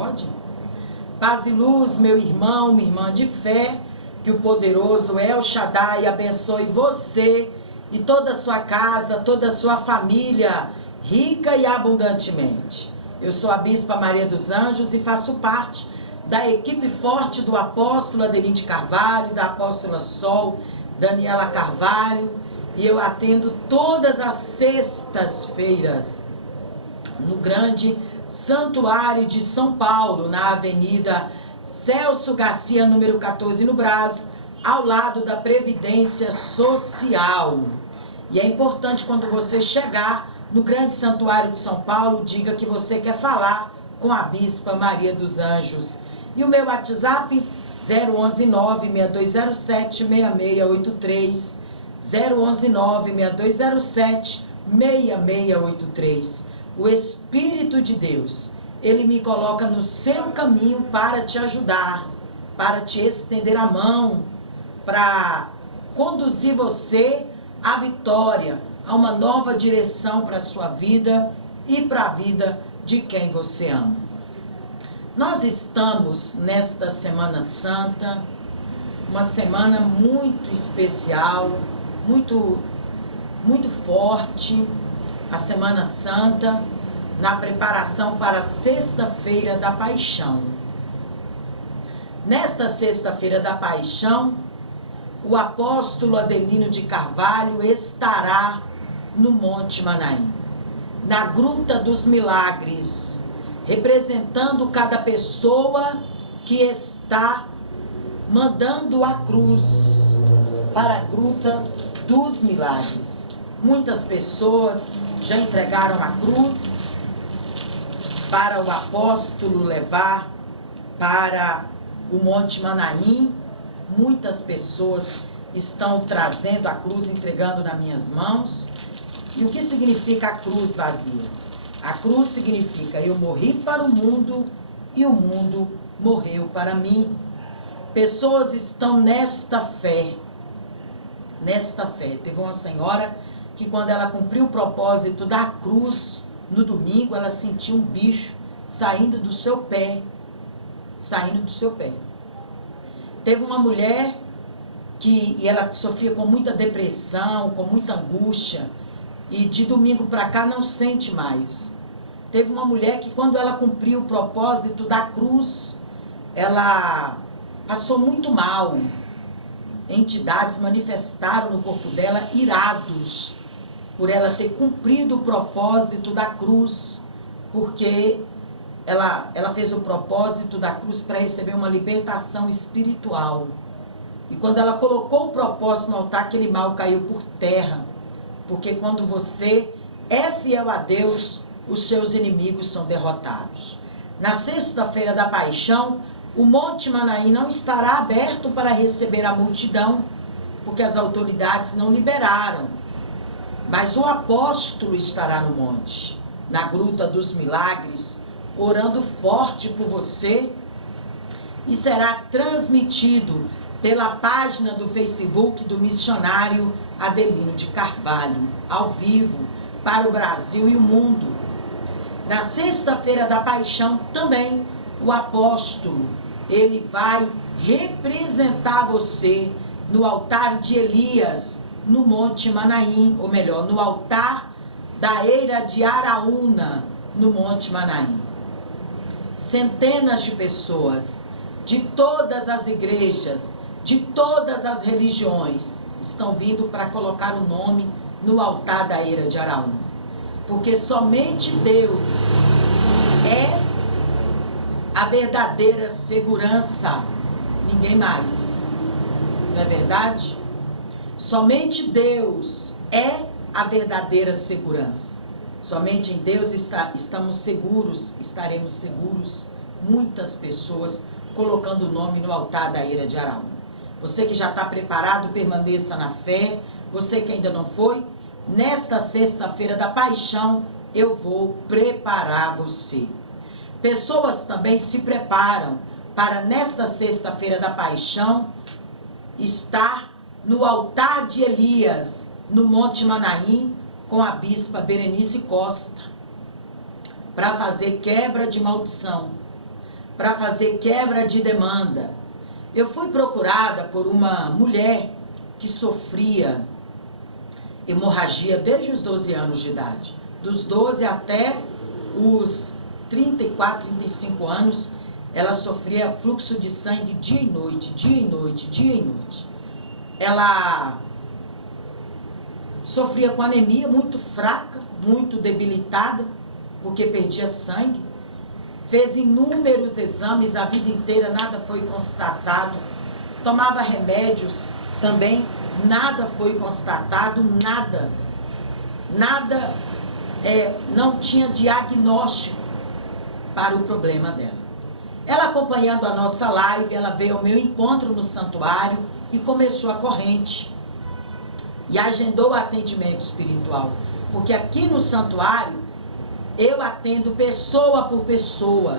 Pode? Paz e luz, meu irmão, minha irmã de fé, que o poderoso El Shaddai abençoe você e toda a sua casa, toda a sua família, rica e abundantemente. Eu sou a Bispa Maria dos Anjos e faço parte da equipe forte do apóstolo Adelino de Carvalho, da apóstola Sol, Daniela Carvalho, e eu atendo todas as sextas-feiras no grande Santuário de São Paulo, na Avenida Celso Garcia, número 14, no Brás, ao lado da Previdência Social. E é importante, quando você chegar no grande Santuário de São Paulo, diga que você quer falar com a Bispa Maria dos Anjos. E o meu WhatsApp, 019-6207-6683, 019-6207-6683. O Espírito de Deus, ele me coloca no seu caminho para te ajudar, para te estender a mão, para conduzir você à vitória, a uma nova direção para a sua vida e para a vida de quem você ama. Nós estamos nesta Semana Santa, uma semana muito especial, muito forte, a Semana Santa, na preparação para a Sexta-feira da Paixão. Nesta Sexta-feira da Paixão, o apóstolo Adelino de Carvalho estará no Monte Manaim, na Gruta dos Milagres, representando cada pessoa que está mandando a cruz para a Gruta dos Milagres. Muitas pessoas já entregaram a cruz para o apóstolo levar para o Monte Manaim. Muitas pessoas estão trazendo a cruz, entregando nas minhas mãos. E o que significa a cruz vazia? A cruz significa: eu morri para o mundo e o mundo morreu para mim. Pessoas estão nesta fé. Nesta fé. Teve uma senhora que, quando ela cumpriu o propósito da cruz, no domingo, ela sentiu um bicho saindo do seu pé. Saindo do seu pé. Teve uma mulher que ela sofria com muita depressão, com muita angústia, e de domingo para cá não sente mais. Teve uma mulher que, quando ela cumpriu o propósito da cruz, ela passou muito mal. Entidades manifestaram no corpo dela, irados por ela ter cumprido o propósito da cruz, porque ela fez o propósito da cruz para receber uma libertação espiritual. E quando ela colocou o propósito no altar, aquele mal caiu por terra. Porque quando você é fiel a Deus, os seus inimigos são derrotados. Na Sexta-feira da Paixão, o Monte Manaim não estará aberto para receber a multidão, porque as autoridades não liberaram. Mas o apóstolo estará no monte, na Gruta dos Milagres, orando forte por você, e será transmitido pela página do Facebook do missionário Adelino de Carvalho, ao vivo, para o Brasil e o mundo. Na Sexta-feira da Paixão também, o apóstolo, ele vai representar você no altar de Elias, no Monte Manaim, ou melhor, no altar da Eira de Araúna, no Monte Manaim. Centenas de pessoas de todas as igrejas, de todas as religiões, estão vindo para colocar o nome no altar da Eira de Araúna. Porque somente Deus é a verdadeira segurança, ninguém mais. Não é verdade? Somente Deus é a verdadeira segurança. Somente em Deus estamos seguros, estaremos seguros. Muitas pessoas colocando o nome no altar da Eira de Araúna. Você que já está preparado, permaneça na fé. Você que ainda não foi, nesta Sexta-feira da Paixão, eu vou preparar você. Pessoas também se preparam para, nesta Sexta-feira da Paixão, estar no altar de Elias, no Monte Manaim, com a Bispa Berenice Costa, para fazer quebra de maldição, para fazer quebra de demanda. Eu fui procurada por uma mulher que sofria hemorragia desde os 12 anos de idade. Dos 12 até os 34, 35 anos, ela sofria fluxo de sangue dia e noite, dia e noite, dia e noite. Ela sofria com anemia muito fraca, muito debilitada, porque perdia sangue. Fez inúmeros exames a vida inteira, nada foi constatado. Tomava remédios também, nada foi constatado, nada. Não tinha diagnóstico para o problema dela. Ela, acompanhando a nossa live, ela veio ao meu encontro no santuário e começou a corrente. E agendou o atendimento espiritual. Porque aqui no santuário, eu atendo pessoa por pessoa.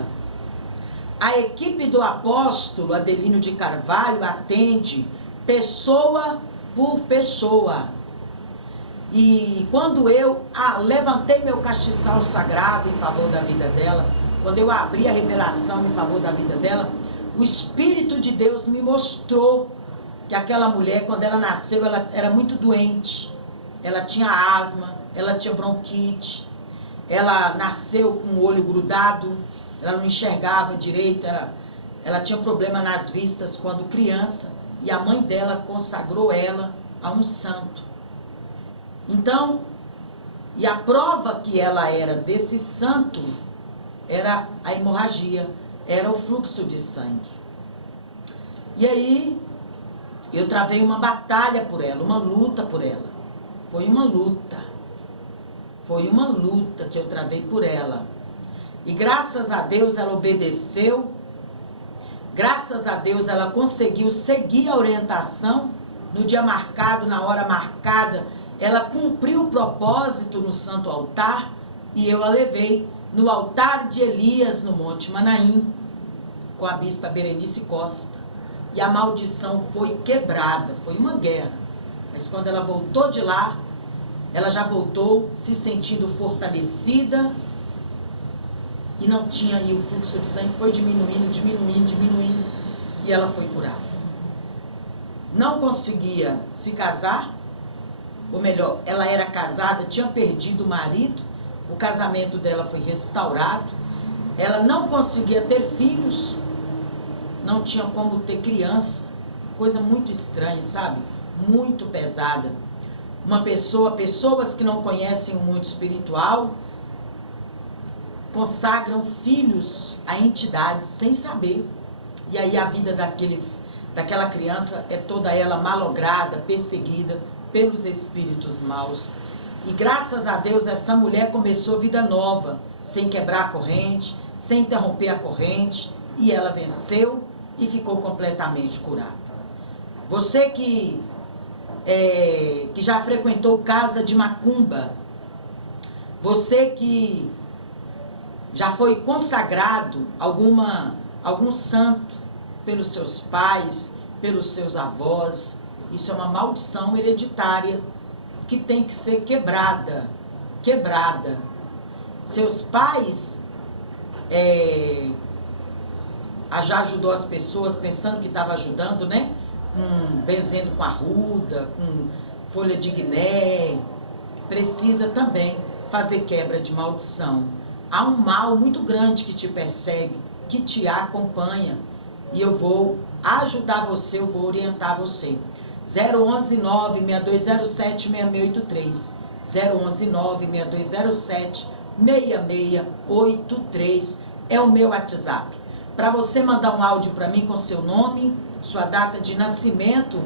A equipe do apóstolo Adelino de Carvalho atende pessoa por pessoa. E quando eu levantei meu castiçal sagrado em favor da vida dela, quando eu abri a revelação em favor da vida dela, o Espírito de Deus me mostrou que aquela mulher, quando ela nasceu, ela era muito doente. Ela tinha asma, ela tinha bronquite, ela nasceu com o olho grudado, ela não enxergava direito, ela tinha problema nas vistas quando criança, e a mãe dela consagrou ela a um santo. Então, e a prova que ela era desse santo era a hemorragia, era o fluxo de sangue. E aí, eu travei uma batalha por ela, uma luta por ela. Foi uma luta que eu travei por ela. E graças a Deus ela obedeceu, graças a Deus ela conseguiu seguir a orientação no dia marcado, na hora marcada. Ela cumpriu o propósito no santo altar e eu a levei no altar de Elias no Monte Manaim, com a bispa Berenice Costa. E a maldição foi quebrada, foi uma guerra. Mas quando ela voltou de lá, ela já voltou se sentindo fortalecida e não tinha aí o fluxo de sangue, foi diminuindo, e ela foi curada. Não conseguia se casar, ou melhor, ela era casada, tinha perdido o marido, o casamento dela foi restaurado, ela não conseguia ter filhos, não tinha como ter criança, coisa muito estranha, sabe? Muito pesada. Pessoas que não conhecem o mundo espiritual, consagram filhos a entidades sem saber. E aí a vida daquela criança é toda ela malograda, perseguida pelos espíritos maus. E graças a Deus essa mulher começou vida nova, sem quebrar a corrente, sem interromper a corrente, e ela venceu e ficou completamente curada. Você que já frequentou casa de macumba, você que já foi consagrado algum santo pelos seus pais, pelos seus avós, isso é uma maldição hereditária que tem que ser quebrada. Seus pais já ajudou as pessoas pensando que estava ajudando, né? Benzendo com arruda, com folha de guiné. Precisa também fazer quebra de maldição. Há um mal muito grande que te persegue, que te acompanha. E eu vou ajudar você, eu vou orientar você. 011 96207 6683. 011 96207 6683 é o meu WhatsApp. Para você mandar um áudio para mim com seu nome, sua data de nascimento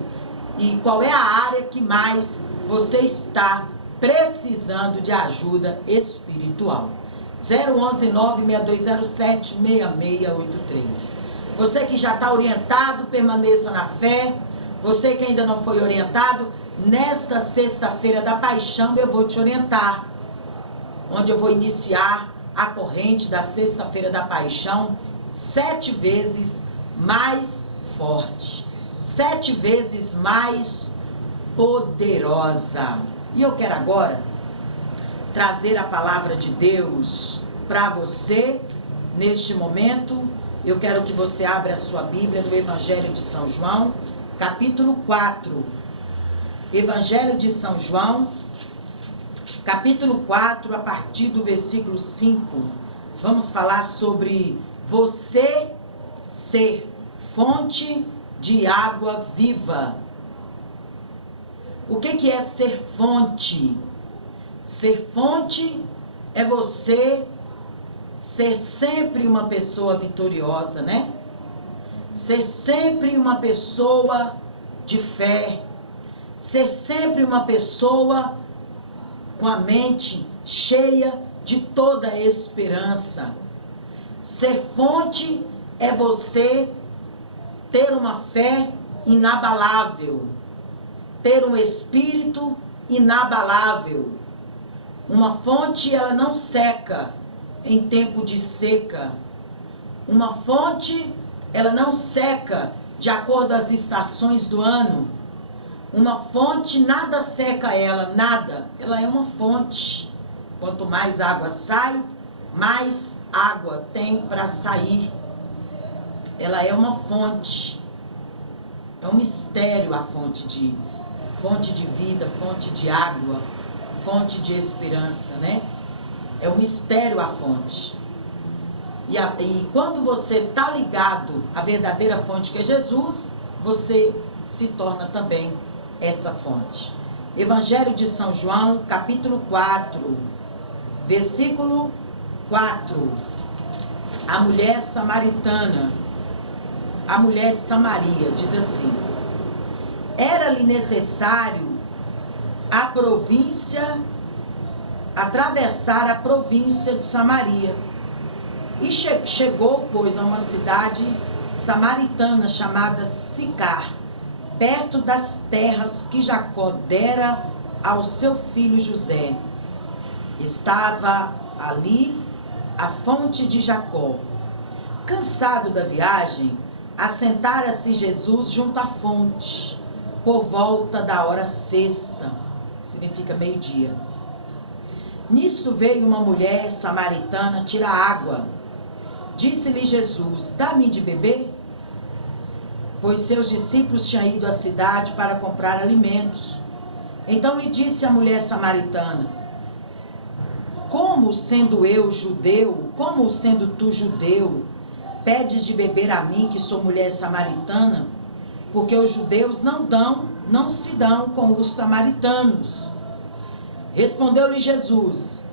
e qual é a área que mais você está precisando de ajuda espiritual. 011 96207 6683. Você que já está orientado, permaneça na fé. Você que ainda não foi orientado, nesta sexta-feira da paixão eu vou te orientar, onde eu vou iniciar a corrente da sexta-feira da paixão 7 vezes mais forte, 7 vezes mais poderosa. E eu quero agora trazer a palavra de Deus para você neste momento Eu quero que você abra a sua Bíblia no Evangelho de São João, capítulo 4. Evangelho de São João, capítulo 4, a partir do versículo 5. Vamos falar sobre você ser fonte de água viva. O que é ser fonte? Ser fonte é você ser sempre uma pessoa vitoriosa, né? Ser sempre uma pessoa de fé. Ser sempre uma pessoa com a mente cheia de toda a esperança. Ser fonte é você ter uma fé inabalável, ter um espírito inabalável. Uma fonte, ela não seca em tempo de seca. Uma fonte, ela não seca de acordo às estações do ano. Uma fonte, nada seca ela, nada. Ela é uma fonte. Quanto mais água sai, mais água tem para sair. Ela é uma fonte. É um mistério a fonte de vida, fonte de água, fonte de esperança, né? É um mistério a fonte. E quando você está ligado à verdadeira fonte que é Jesus, você se torna também essa fonte. Evangelho de São João, capítulo 4, versículo 4. A mulher samaritana, a mulher de Samaria, diz assim: era-lhe necessário atravessar a província de Samaria. E chegou, pois, a uma cidade samaritana chamada Sicar, perto das terras que Jacó dera ao seu filho José. Estava ali a fonte de Jacó. Cansado da viagem, assentara-se Jesus junto à fonte, por volta da hora sexta, significa meio-dia. Nisto veio uma mulher samaritana tirar água. Disse-lhe Jesus: dá-me de beber? Pois seus discípulos tinham ido à cidade para comprar alimentos. Então lhe disse a mulher samaritana: como sendo tu judeu, pedes de beber a mim, que sou mulher samaritana? Porque os judeus não se dão com os samaritanos. Respondeu-lhe Jesus: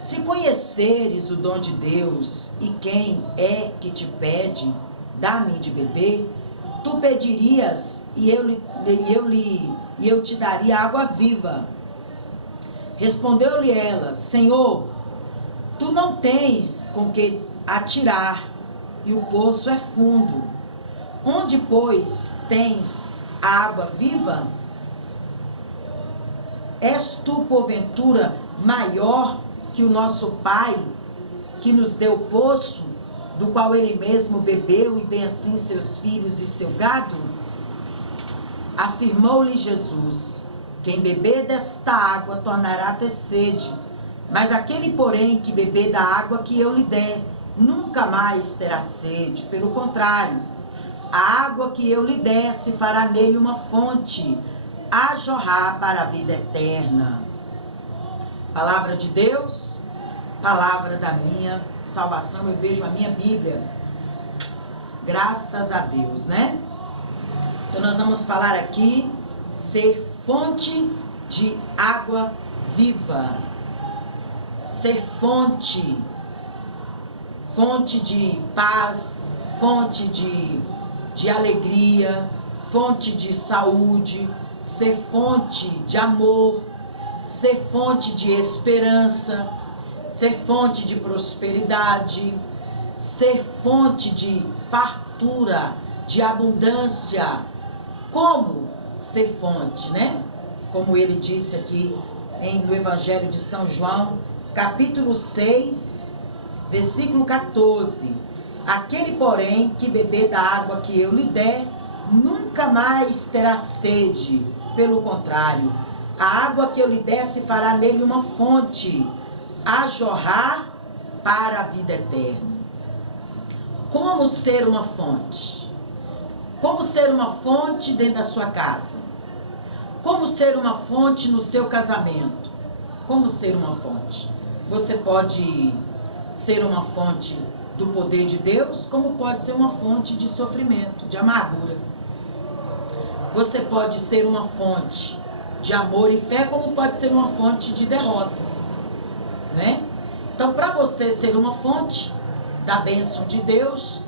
se conheceres o dom de Deus e quem é que te pede, dá-me de beber, tu pedirias e eu te daria água viva. Respondeu-lhe ela: Senhor, tu não tens com que atirar, e o poço é fundo. Onde, pois, tens a água viva? És tu, porventura, maior que o nosso Pai, que nos deu o poço, do qual ele mesmo bebeu, e bem assim seus filhos e seu gado? Afirmou-lhe Jesus: quem beber desta água tornará a ter sede, mas aquele, porém, que beber da água que eu lhe der, nunca mais terá sede. Pelo contrário, a água que eu lhe der se fará nele uma fonte a jorrar para a vida eterna. Palavra de Deus, palavra da minha salvação. Eu vejo a minha Bíblia. Graças a Deus, né? Então nós vamos falar aqui, ser fonte de água viva. Ser fonte de paz, fonte de alegria, fonte de saúde, ser fonte de amor, ser fonte de esperança, ser fonte de prosperidade, ser fonte de fartura, de abundância. Como ser fonte, né? Como ele disse aqui no Evangelho de São João, capítulo 6, versículo 14. Aquele, porém, que beber da água que eu lhe der, nunca mais terá sede. Pelo contrário, a água que eu lhe der se fará nele uma fonte a jorrar para a vida eterna. como ser uma fonte. Como ser uma fonte dentro da sua casa. Como ser uma fonte no seu casamento. Como ser uma fonte. Você pode ser uma fonte do poder de Deus, como pode ser uma fonte de sofrimento, de amargura. Você pode ser uma fonte de amor e fé, como pode ser uma fonte de derrota, né? Então, para você ser uma fonte da bênção de Deus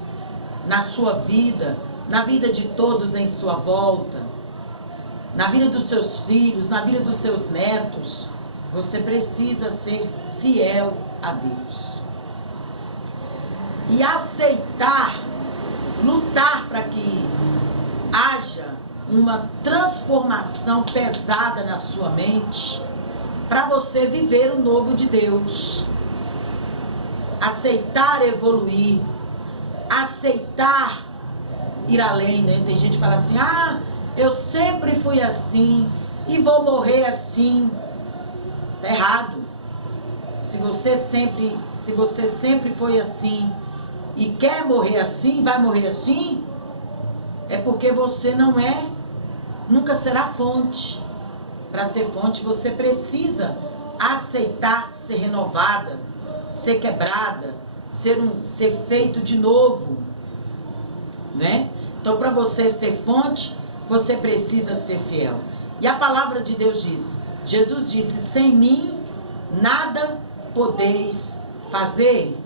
na sua vida, na vida de todos em sua volta, na vida dos seus filhos, na vida dos seus netos, você precisa ser fiel a Deus. E aceitar, lutar para que haja uma transformação pesada na sua mente, para você viver o novo de Deus. Aceitar evoluir, aceitar ir além, né? Tem gente que fala assim, eu sempre fui assim e vou morrer assim. Tá errado. Se você sempre foi assim e quer morrer assim, vai morrer assim, é porque você nunca será fonte. Para ser fonte, você precisa aceitar ser renovada, ser quebrada, ser feito de novo, né? Então, para você ser fonte, você precisa ser fiel. E a palavra de Deus diz, Jesus disse, sem mim nada podeis fazer.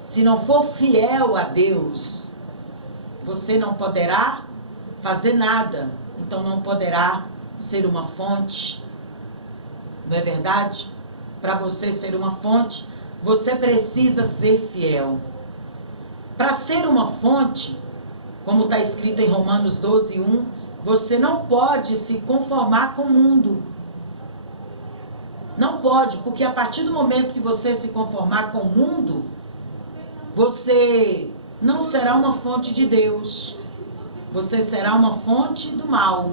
Se não for fiel a Deus, você não poderá fazer nada. Então não poderá ser uma fonte. Não é verdade? Para você ser uma fonte, você precisa ser fiel. Para ser uma fonte, como está escrito em Romanos 12:1, você não pode se conformar com o mundo. Não pode, porque a partir do momento que você se conformar com o mundo, você não será uma fonte de Deus. Você será uma fonte do mal,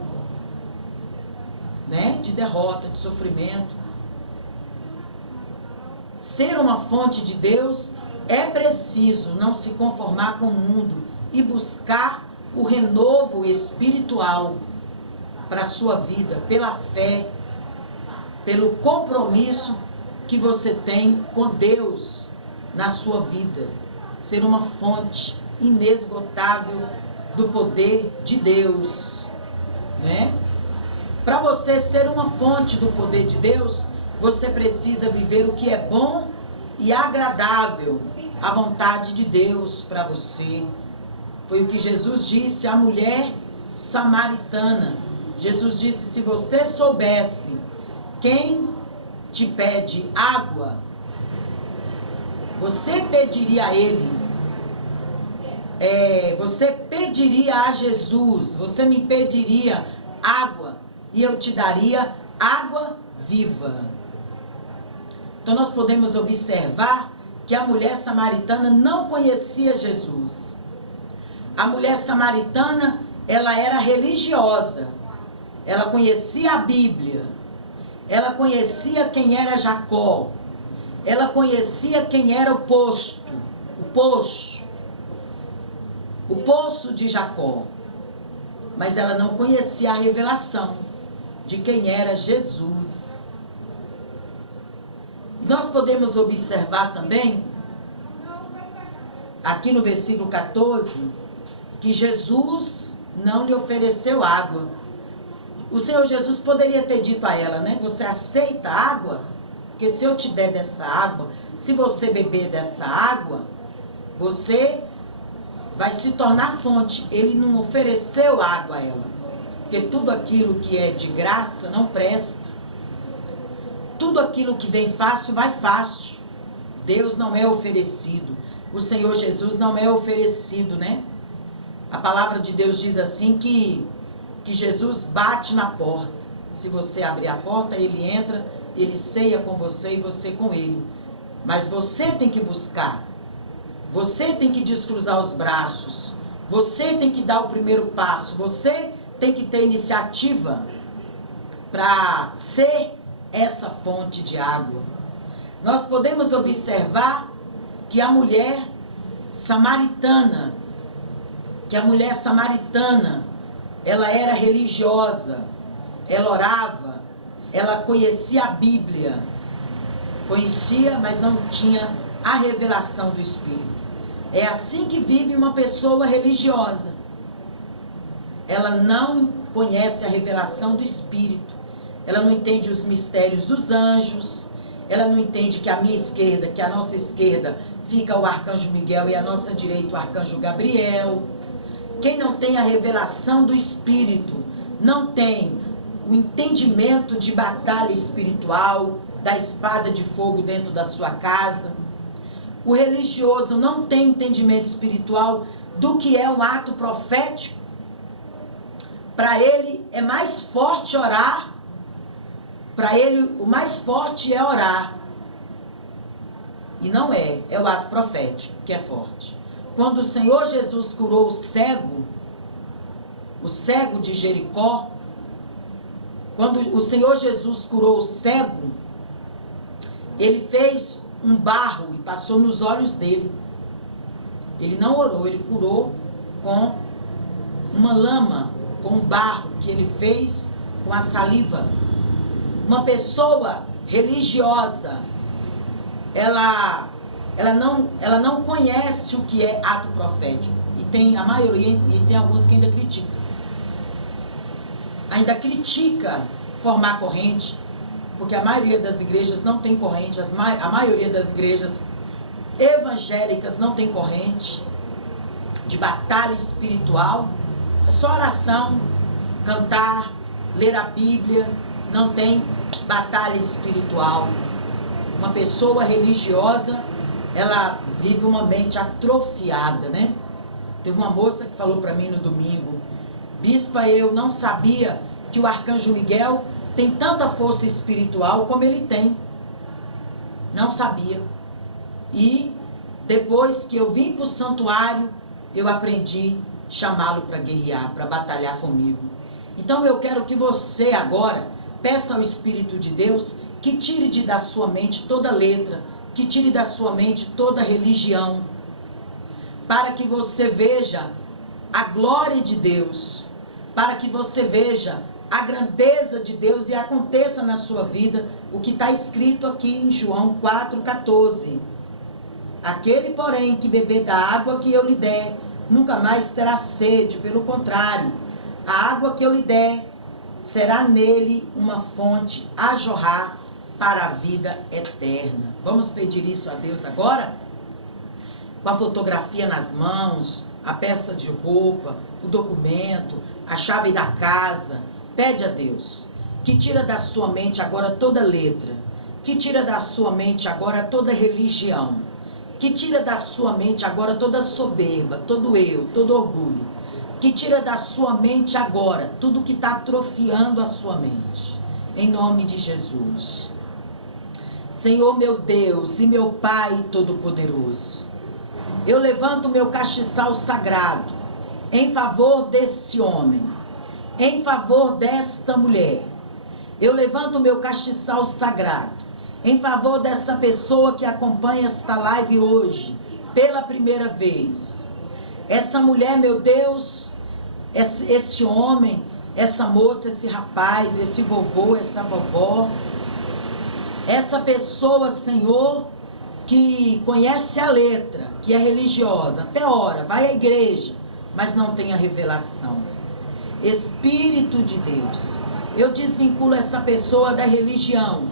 né? De derrota, de sofrimento. Ser uma fonte de Deus é preciso não se conformar com o mundo e buscar o renovo espiritual para a sua vida, pela fé, pelo compromisso que você tem com Deus na sua vida. Ser uma fonte inesgotável do poder de Deus, né? Para você ser uma fonte do poder de Deus, você precisa viver o que é bom e agradável à vontade de Deus para você. Foi o que Jesus disse à mulher samaritana. Jesus disse, se você soubesse quem te pede água, você pediria a ele, você pediria a Jesus, você me pediria água e eu te daria água viva. Então nós podemos observar que a mulher samaritana não conhecia Jesus. A mulher samaritana, ela era religiosa, ela conhecia a Bíblia, ela conhecia quem era Jacó, ela conhecia quem era o poço de Jacó, mas ela não conhecia a revelação de quem era Jesus. Nós podemos observar também, aqui no versículo 14, que Jesus não lhe ofereceu água. O Senhor Jesus poderia ter dito a ela, né? Você aceita água? Porque se eu te der dessa água, se você beber dessa água, você vai se tornar fonte. Ele não ofereceu água a ela. Porque tudo aquilo que é de graça não presta. Tudo aquilo que vem fácil, vai fácil. Deus não é oferecido. O Senhor Jesus não é oferecido, né? A palavra de Deus diz assim que Jesus bate na porta. Se você abrir a porta, ele entra, ele ceia com você e você com ele. Mas você tem que buscar. Você tem que descruzar os braços. Você tem que dar o primeiro passo. Você tem que ter iniciativa para ser essa fonte de água. Nós podemos observar que a mulher samaritana, ela era religiosa, ela orava, ela conhecia a Bíblia, conhecia, mas não tinha a revelação do Espírito. É assim que vive uma pessoa religiosa. Ela não conhece a revelação do Espírito, ela não entende os mistérios dos anjos, ela não entende que à minha esquerda, que à nossa esquerda fica o arcanjo Miguel e à nossa direita o arcanjo Gabriel. Quem não tem a revelação do Espírito, não tem o entendimento de batalha espiritual, da espada de fogo dentro da sua casa. O religioso não tem entendimento espiritual do que é um ato profético. Para ele é mais forte orar. Para ele o mais forte é orar. E não é o ato profético que é forte. Quando o Senhor Jesus curou o cego de Jericó, quando o Senhor Jesus curou o cego, ele fez um barro e passou nos olhos dele. Ele não orou, ele curou com uma lama, com um barro que ele fez com a saliva. Uma pessoa religiosa, ela não conhece o que é ato profético. E tem a maioria, e tem alguns que ainda criticam. Ainda critica formar corrente, porque a maioria das igrejas não tem corrente, a maioria das igrejas evangélicas não tem corrente de batalha espiritual. É só oração, cantar, ler a Bíblia, não tem batalha espiritual. Uma pessoa religiosa, ela vive uma mente atrofiada, né? Teve uma moça que falou para mim no domingo: bispa, eu não sabia que o arcanjo Miguel tem tanta força espiritual como ele tem. Não sabia. E depois que eu vim para o santuário, eu aprendi a chamá-lo para guerrear, para batalhar comigo. Então eu quero que você agora peça ao Espírito de Deus que tire da sua mente toda letra, que tire da sua mente toda religião, para que você veja a glória de Deus, para que você veja a grandeza de Deus e aconteça na sua vida o que está escrito aqui em João 4,14. Aquele, porém, que beber da água que eu lhe der, nunca mais terá sede, pelo contrário, a água que eu lhe der será nele uma fonte a jorrar para a vida eterna. Vamos pedir isso a Deus agora? Com a fotografia nas mãos, a peça de roupa, o documento, a chave da casa. Pede a Deus que tira da sua mente agora toda letra, que tira da sua mente agora toda religião, que tira da sua mente agora toda soberba, todo eu, todo orgulho, que tira da sua mente agora tudo que está atrofiando a sua mente, em nome de Jesus. Senhor meu Deus e meu Pai Todo-Poderoso, eu levanto o meu castiçal sagrado em favor desse homem, em favor desta mulher. Eu levanto o meu castiçal sagrado em favor dessa pessoa que acompanha esta live hoje, pela primeira vez. Essa mulher, meu Deus, esse homem, essa moça, esse rapaz, esse vovô, essa vovó, essa pessoa, Senhor, que conhece a letra, que é religiosa, até ora, vai à igreja, mas não tem a revelação. Espírito de Deus, eu desvinculo essa pessoa da religião,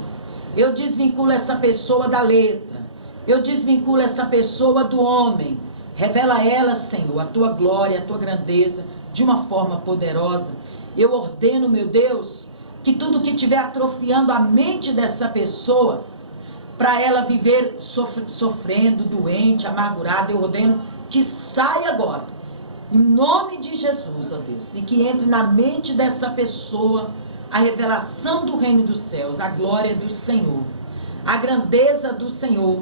eu desvinculo essa pessoa da letra, eu desvinculo essa pessoa do homem. Revela a ela, Senhor, a tua glória, a tua grandeza, de uma forma poderosa. Eu ordeno, meu Deus, que tudo que estiver atrofiando a mente dessa pessoa, para ela viver sofrendo, doente, amargurada, eu ordeno que saia agora, em nome de Jesus, ó Deus, e que entre na mente dessa pessoa a revelação do reino dos céus, a glória do Senhor, a grandeza do Senhor,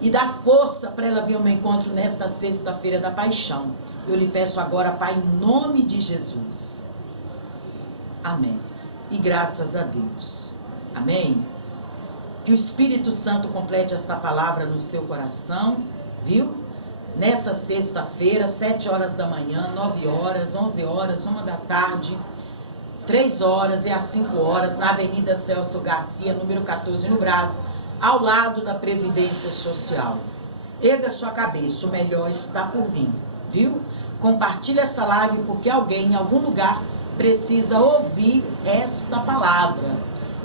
e dá força para ela vir ao meu encontro nesta sexta-feira da paixão. Eu lhe peço agora, Pai, em nome de Jesus. Amém. E graças a Deus. Amém. Que o Espírito Santo complete esta palavra no seu coração viu? Nessa sexta-feira, 7 horas da manhã, 9 horas, 11 horas, 1 da tarde, 3 horas e às 5 horas, na Avenida Celso Garcia, número 14, no Brás, ao lado da Previdência Social. Erga sua cabeça, o melhor está por vir, viu? Compartilhe essa live porque alguém em algum lugar precisa ouvir esta palavra.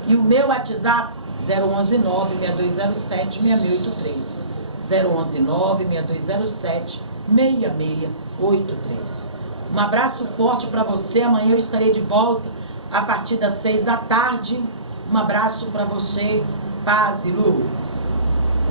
E o meu WhatsApp, 011 96207 6683. 011 96207 6683. Um abraço forte para você. Amanhã eu estarei de volta a partir das 6 da tarde. Um abraço para você. Paz e luz.